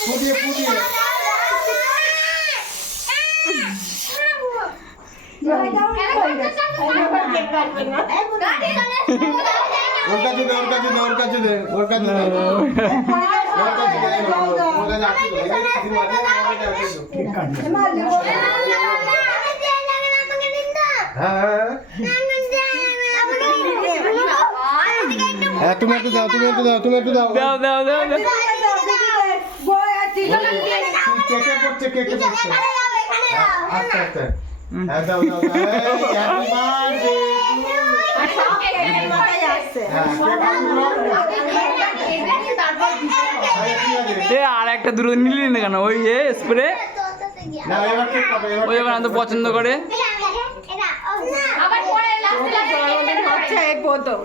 ফুটিয়ে ফুটিয়ে ওর কাছে দে ওর কাছে দে ওর কাছে দে ওর কাছে দে ওর কাছে দে ওর কাছে হ্যাঁ তুমি একটু দাও তুমি একটু দাও তুমি একটু দাও দাও দাও দাও দাও। কেকে পড়ছে কেকে পড়ছে আস্তে আস্তে হ্যাঁ দাও দাও হ্যাপি বার্থডে আর একটা দূর নিলি না কেন ওই স্প্রে না এবার ঠিক হবে ওই ওখানে তো পছন্দ করে আবার পরে লাস্টে হচ্ছে এই বোতল